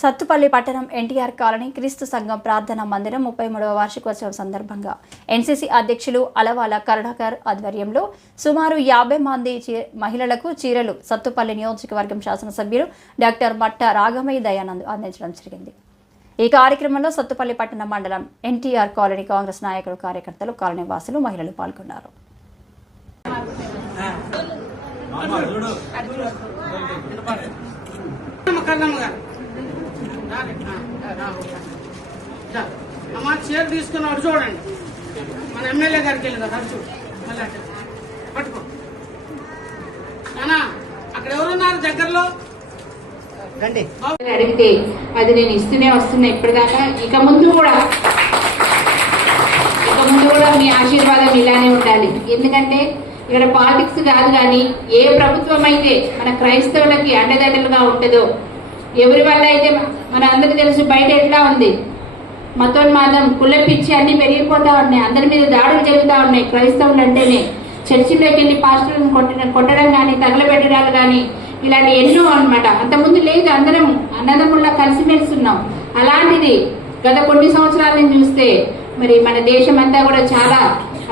సత్తుపల్లి పట్టణం ఎన్టీఆర్ కాలనీ క్రీస్తు సంఘం ప్రార్థనా మందిరం ముప్పై మూడవ వార్షికోత్సవం సందర్భంగా ఎన్సీసీ అధ్యక్షులు అలవాల కరుణాకర్ ఆధ్వర్యంలో సుమారు యాభై మంది మహిళలకు చీరలు సత్తుపల్లి నియోజకవర్గం శాసనసభ్యులు డాక్టర్ మట్ట రాగమయ్య దయానంద్ అందించడం జరిగింది. ఈ కార్యక్రమంలో సత్తుపల్లి పట్టణ మండలం ఎన్టీఆర్ కాలనీ కాంగ్రెస్ నాయకులు కార్యకర్తలు కాలనీ వాసులు మహిళలు పాల్గొన్నారు. కన్నమ్మ గారు. అమ్మ చీర తీసుకుని అటు చూడండి మన ఎమ్మెల్యే గారికి వెళ్ళి కదా చూడు మళ్ళీ పట్టుకో నానా అక్కడ ఎవరున్నారు దగ్గరలో అడిగితే అది నేను ఇస్తూనే వస్తున్నా ఇప్పటిదాకా. ఇక ముందు కూడా ఇక ముందు కూడా మీ ఆశీర్వాదం ఇలానే ఉండాలి. ఎందుకంటే ఇక్కడ పాలిటిక్స్ కాదు కానీ ఏ ప్రభుత్వం అయితే మన క్రైస్తవులకి అండదండలుగా ఉంటుందో ఎవరి వల్ల అయితే మన అందరికీ తెలుసు బయట ఎట్లా ఉంది? మతోన్మాదం కుల పిచ్చి అన్ని పెరిగిపోతా ఉన్నాయి. అందరి మీద దాడులు జరుగుతూ ఉన్నాయి. క్రైస్తవులు అంటేనే. చర్చిలోకి వెళ్ళి పాస్టర్లను కొట్టడం కొట్టడం కానీ తగలబెట్టడాలు కానీ ఇలాంటి ఎన్నో అన్నమాట. అంతకుముందు లేదు అందరం అన్నదమ్ముల్లా కలిసిమెలిసి ఉన్నాం. అలాంటిది గత కొన్ని సంవత్సరాలను చూస్తే మరి మన దేశం అంతా కూడా చాలా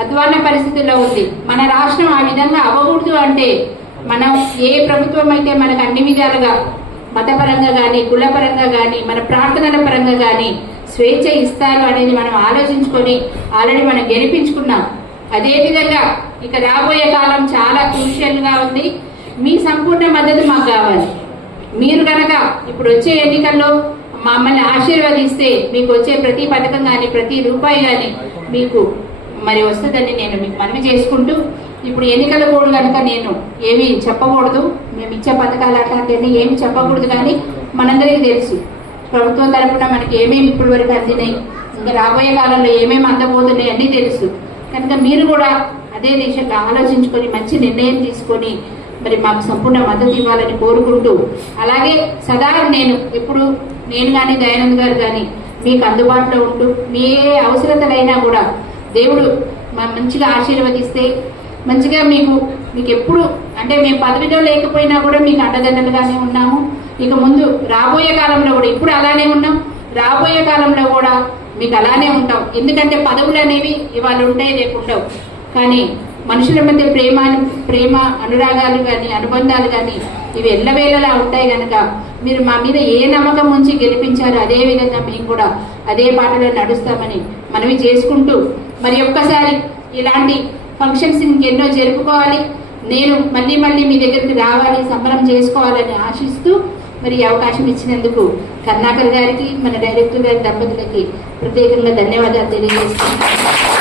అధ్వాన పరిస్థితుల్లో ఉంది. మన రాష్ట్రం ఆ విధంగా అవ్వకూడదు అంటే మనం ఏ ప్రభుత్వం అయితే మనకు అన్ని విధాలుగా మతపరంగా కానీ కులపరంగా కానీ మన ప్రార్థనల పరంగా కానీ స్వేచ్ఛ ఇస్తారు అనేది మనం ఆలోచించుకొని ఆల్రెడీ మనం గెలిపించుకున్నాం. అదేవిధంగా ఇక రాబోయే కాలం చాలా క్రూషియల్గా ఉంది. మీ సంపూర్ణ మద్దతు మాకు కావాలి. మీరు కనుక ఇప్పుడు వచ్చే ఎన్నికల్లో మమ్మల్ని ఆశీర్వదిస్తే మీకు వచ్చే ప్రతి పథకం కానీ ప్రతి రూపాయి కానీ మీకు మరి వస్తుందని నేను మీకు మనవి చేసుకుంటూ ఇప్పుడు ఎన్నికల కోడ్ కనుక నేను ఏమి చెప్పకూడదు మేము ఇచ్చే పథకాలు అట్లాంటివన్నీ ఏమి చెప్పకూడదు కానీ మనందరికీ తెలుసు. ప్రభుత్వం తరపున మనకి ఏమేమి ఇప్పటి వరకు అందినాయి ఇంకా రాబోయే కాలంలో ఏమేమి అందబోతున్నాయి అన్నీ తెలుసు. కనుక మీరు కూడా అదే దిశగా ఆలోచించుకొని మంచి నిర్ణయం తీసుకొని మరి మాకు సంపూర్ణ మద్దతు ఇవ్వాలని కోరుకుంటూ అలాగే సదా నేను ఎప్పుడు నేను కానీ దయానంద్ గారు కానీ మీకు అందుబాటులో ఉంటూ మీ ఏ అవసరతలైనా కూడా దేవుడు మంచిగా ఆశీర్వదిస్తే మంచిగా మీకు మీకు ఎప్పుడు అంటే మేము పదవిలో లేకపోయినా కూడా మీకు అండదండలుగానే ఉన్నాము. ఇక ముందు రాబోయే కాలంలో కూడా ఇప్పుడు అలానే ఉన్నాం. రాబోయే కాలంలో కూడా మీకు అలానే ఉంటాం. ఎందుకంటే పదవులు అనేవి ఇవాళ ఉంటాయి రేపు ఉండవు. కానీ మనుషుల మధ్య ప్రేమ ప్రేమ అనురాగాలు కానీ అనుబంధాలు కానీ ఇవి ఎల్లవేళలా ఉంటాయి కనుక మీరు మా మీద ఏ నమ్మకం ఉంచి గెలిపించారో అదే విధంగా మేము కూడా అదే పాటలో నడుస్తామని మనవి చేసుకుంటూ మరి ఒక్కసారి ఇలాంటి ఫంక్షన్స్ ఇంకెన్నో జరుపుకోవాలి. నేను మళ్ళీ మళ్ళీ మీ దగ్గరికి రావాలి సంబరం చేసుకోవాలని ఆశిస్తూ మరి అవకాశం ఇచ్చినందుకు కర్ణాకర్ గారికి మన డైరెక్టర్ గారి దంపతులకి ప్రత్యేకంగా ధన్యవాదాలు తెలియజేస్తున్నాను.